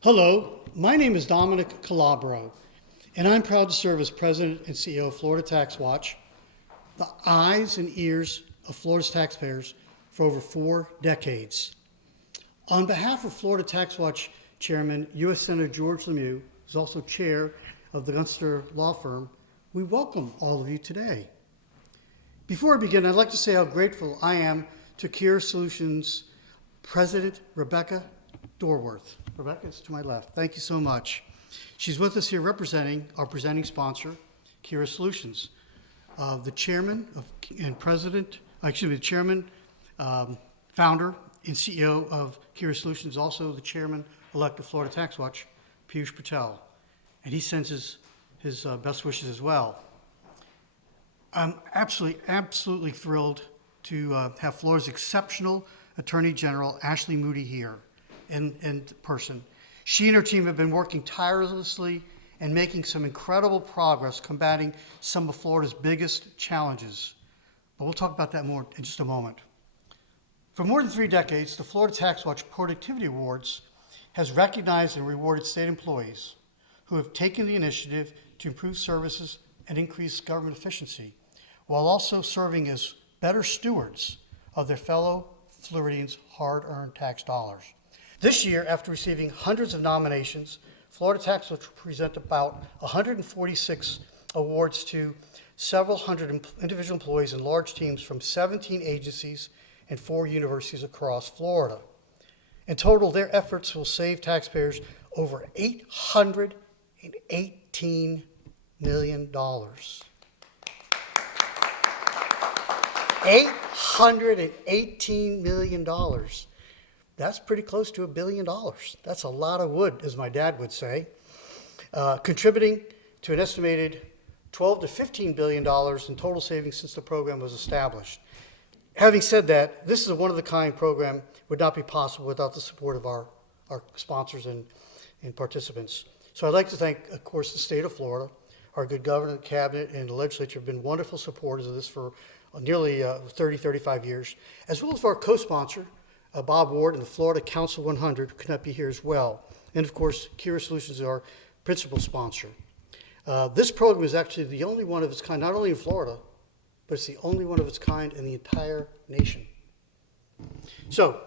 Hello, my name is Dominic Calabro, and I'm proud to serve as President and CEO of Florida TaxWatch, the eyes and ears of Florida's taxpayers for over 4 decades. On behalf of Florida TaxWatch Chairman, U.S. Senator George Lemieux, who's also chair of the Gunster Law Firm, we welcome all of you today. Before I begin, I'd like to say how grateful I am to Kira Solutions President Rebecca Dorworth. Rebecca is to my left. Thank you so much. She's with us here representing our presenting sponsor, Kira Solutions. The chairman and president, the chairman, founder, and CEO of Kira Solutions, also the chairman-elect of Florida TaxWatch, Piyush Patel. And he sends his best wishes as well. I'm absolutely thrilled to have Florida's exceptional Attorney General, Ashley Moody, here in person. She and her team have been working tirelessly and making some incredible progress combating some of Florida's biggest challenges. But we'll talk about that more in just a moment. For more than 3 decades, the Florida TaxWatch Productivity Awards has recognized and rewarded state employees who have taken the initiative to improve services and increase government efficiency, while also serving as better stewards of their fellow Floridians' hard-earned tax dollars. This year, after receiving hundreds of nominations, Florida TaxWatch will present about 146 awards to several hundred individual employees and large teams from 17 agencies and 4 universities across Florida. In total, their efforts will save taxpayers over $818 million. $818 million. That's pretty close to $1 billion. That's a lot of wood, as my dad would say, contributing to an estimated $12 to $15 billion in total savings since the program was established. Having said that, this is a one-of-a-kind program, would not be possible without the support of our sponsors and participants. So I'd like to thank, of course, the state of Florida. Our good governor, cabinet, and the legislature have been wonderful supporters of this for nearly 35 years, as well as our co-sponsor, Bob Ward, and the Florida Council 100, who could not be here as well. And of course, Kira Solutions is our principal sponsor. This program is actually the only one of its kind, not only in Florida, but it's the only one of its kind in the entire nation. So,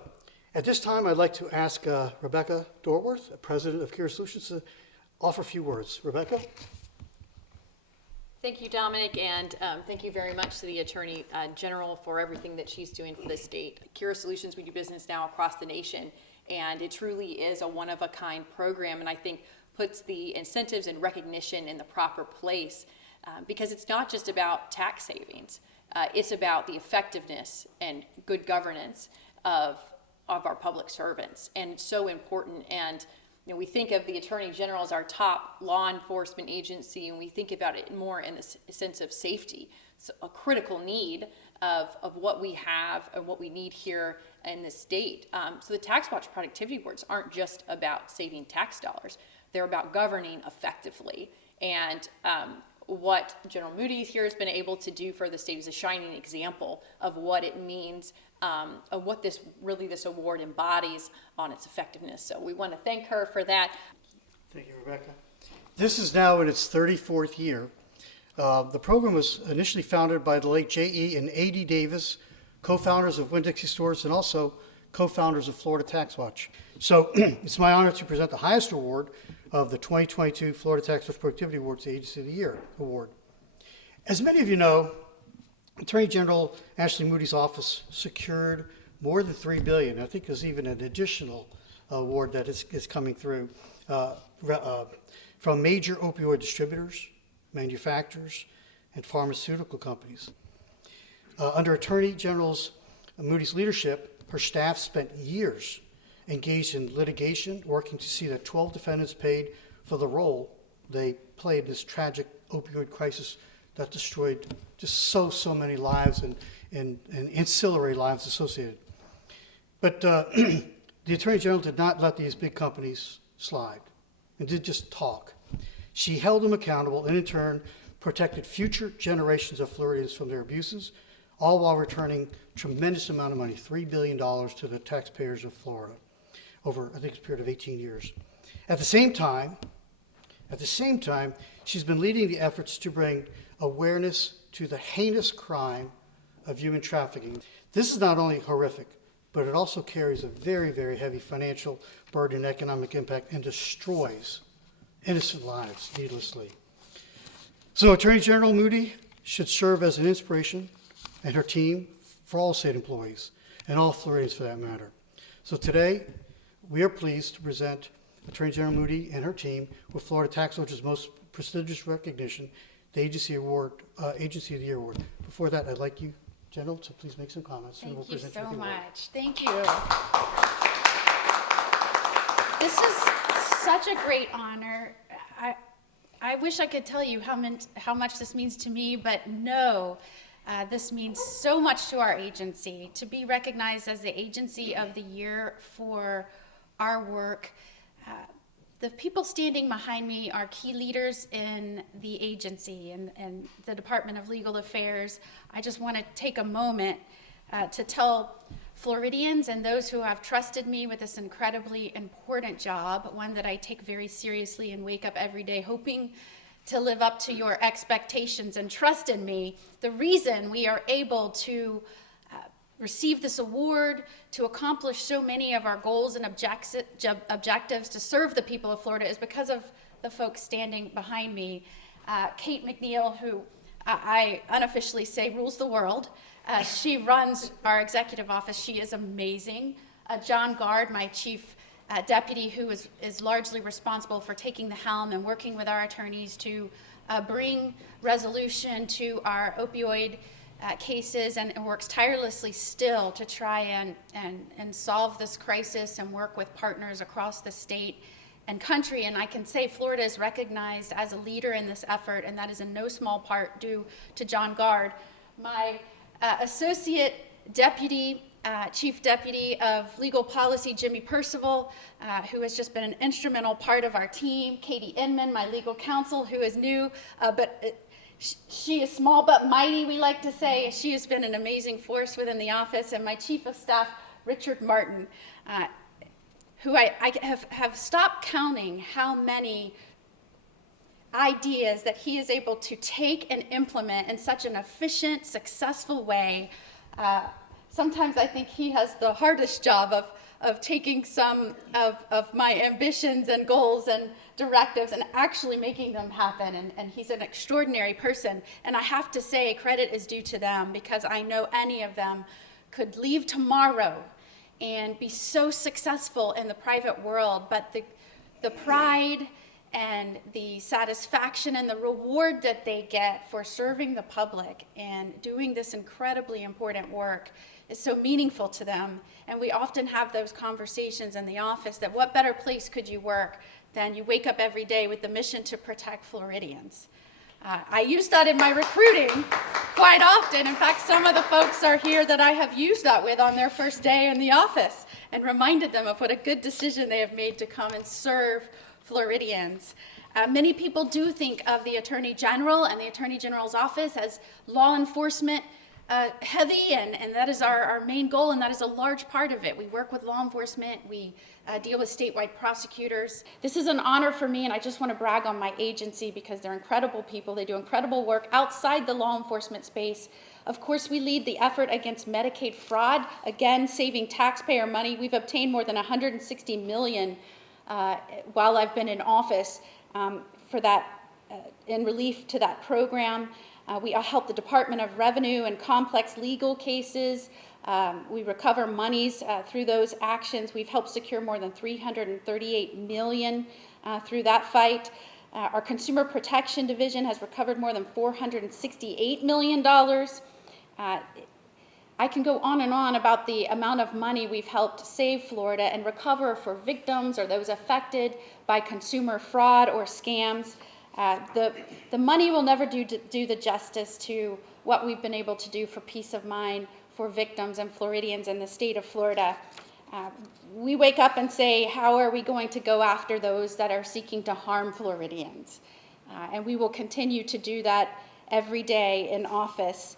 at this time, I'd like to ask Rebecca Dorworth, President of Kira Solutions, to offer a few words. Rebecca? Thank you, Dominic, and thank you very much to the Attorney General for everything that she's doing for the state. Kira Solutions, we do business now across the nation, and it truly is a one-of-a-kind program, and I think puts the incentives and recognition in the proper place because it's not just about tax savings. It's about the effectiveness and good governance of our public servants, and it's so important. And we think of the Attorney General as our top law enforcement agency, and we think about it more in the sense of safety. It's a critical need of what we have and what we need here in the state. So the TaxWatch Productivity Awards aren't just about saving tax dollars. They're about governing effectively. And what General Moody here has been able to do for the state is a shining example of what it means, of what this award embodies on its effectiveness. So we want to thank her for that. Thank you, Rebecca. This is now in its 34th year. The program was initially founded by the late J.E. and A.D. Davis, co-founders of Winn-Dixie Stores and also co-founders of Florida TaxWatch. So it's my honor to present the highest award of the 2022 Florida TaxWatch Productivity Awards, the Agency of the Year Award. As many of you know, Attorney General Ashley Moody's office secured more than $3 billion. I think there's even an additional award that is coming through from major opioid distributors, manufacturers, and pharmaceutical companies. Under Attorney General Moody's leadership, her staff spent years engaged in litigation, working to see that 12 defendants paid for the role they played in this tragic opioid crisis that destroyed just so many lives and ancillary lives associated. But the Attorney General did not let these big companies slide and did just talk. She held them accountable and in turn protected future generations of Floridians from their abuses, all while returning a tremendous amount of money, $3 billion to the taxpayers of Florida over, I think, a period of 18 years. At the same time, she's been leading the efforts to bring awareness to the heinous crime of human trafficking. This is not only horrific, but it also carries a very, very heavy financial burden and economic impact and destroys innocent lives needlessly. So Attorney General Moody should serve as an inspiration, and her team, for all state employees, and all Floridians for that matter. So today, we are pleased to present Attorney General Moody and her team with Florida TaxWatch's most prestigious recognition, the Agency of the Year Award. Before that, I'd like you, General, to please make some comments. And Thank we'll you present so the award. much. Thank you. This is such a great honor. I wish I could tell you how much this means to me, but no, this means so much to our agency. To be recognized as the Agency of the Year for our work. The people standing behind me are key leaders in the agency and the Department of Legal Affairs. I just want to take a moment to tell Floridians and those who have trusted me with this incredibly important job, one that I take very seriously and wake up every day hoping to live up to your expectations and trust in me. The reason we are able to receive this award, to accomplish so many of our goals and objectives to serve the people of Florida is because of the folks standing behind me. Kate McNeil, who I unofficially say rules the world. She runs our executive office. She is amazing. John Gard, my chief deputy, who is largely responsible for taking the helm and working with our attorneys to bring resolution to our opioid cases, and works tirelessly still to try and solve this crisis and work with partners across the state and country. And I can say Florida is recognized as a leader in this effort, and that is in no small part due to John Gard. My associate deputy, chief deputy of legal policy, Jimmy Percival, who has just been an instrumental part of our team. Katie Inman, my legal counsel, who is new, but she is small but mighty, we like to say. She has been an amazing force within the office. And my chief of staff, Richard Martin, who I have stopped counting how many ideas that he is able to take and implement in such an efficient, successful way. Sometimes I think he has the hardest job of taking some of my ambitions and goals and directives and actually making them happen. And he's an extraordinary person. And I have to say credit is due to them, because I know any of them could leave tomorrow and be so successful in the private world. But the pride and the satisfaction and the reward that they get for serving the public and doing this incredibly important work is so meaningful to them. And we often have those conversations in the office that what better place could you work than you wake up every day with the mission to protect Floridians. I use that in my recruiting quite often. In fact, some of the folks are here that I have used that with on their first day in the office and reminded them of what a good decision they have made to come and serve Floridians. Many people do think of the Attorney General and the Attorney General's office as law enforcement heavy, and that is our main goal, and that is a large part of it. We work with law enforcement. We deal with statewide prosecutors. This is an honor for me, and I just want to brag on my agency because they're incredible people. They do incredible work outside the law enforcement space. Of course, we lead the effort against Medicaid fraud, again, saving taxpayer money. We've obtained more than $160 million while I've been in office for that, in relief to that program. We help the Department of Revenue in complex legal cases. We recover monies through those actions. We've helped secure more than $338 million through that fight. Our Consumer Protection Division has recovered more than $468 million. I can go on and on about the amount of money we've helped save Florida and recover for victims or those affected by consumer fraud or scams. The money will never do the justice to what we've been able to do for peace of mind for victims and Floridians in the state of Florida. We wake up and say, how are we going to go after those that are seeking to harm Floridians? And we will continue to do that every day in office.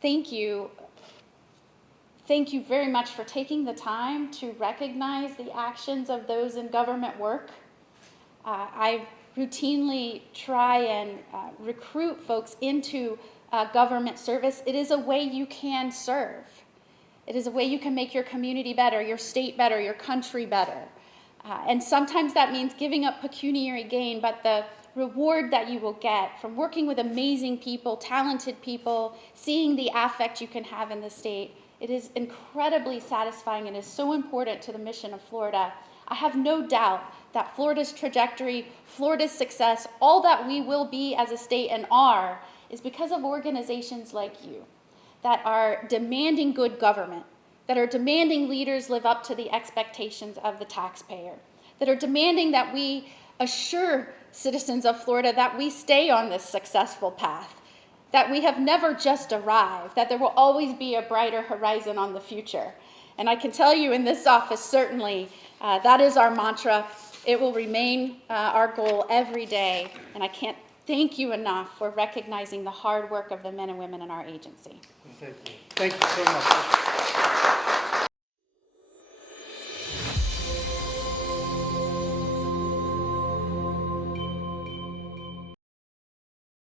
Thank you thank you very much for taking the time to recognize the actions of those in government work. I routinely try and recruit folks into government service. It is a way you can serve. It is a way you can make your community better, your state better, your country better. And sometimes that means giving up pecuniary gain, but the reward that you will get from working with amazing people, talented people, seeing the affect you can have in the state, it is incredibly satisfying and is so important to the mission of Florida. I have no doubt that Florida's trajectory, Florida's success, all that we will be as a state and are, is because of organizations like you that are demanding good government, that are demanding leaders live up to the expectations of the taxpayer, that are demanding that we assure citizens of Florida that we stay on this successful path, that we have never just arrived, that there will always be a brighter horizon on the future. And I can tell you in this office, certainly, that is our mantra. It will remain our goal every day, and I can't thank you enough for recognizing the hard work of the men and women in our agency. Thank you. Thank you so much.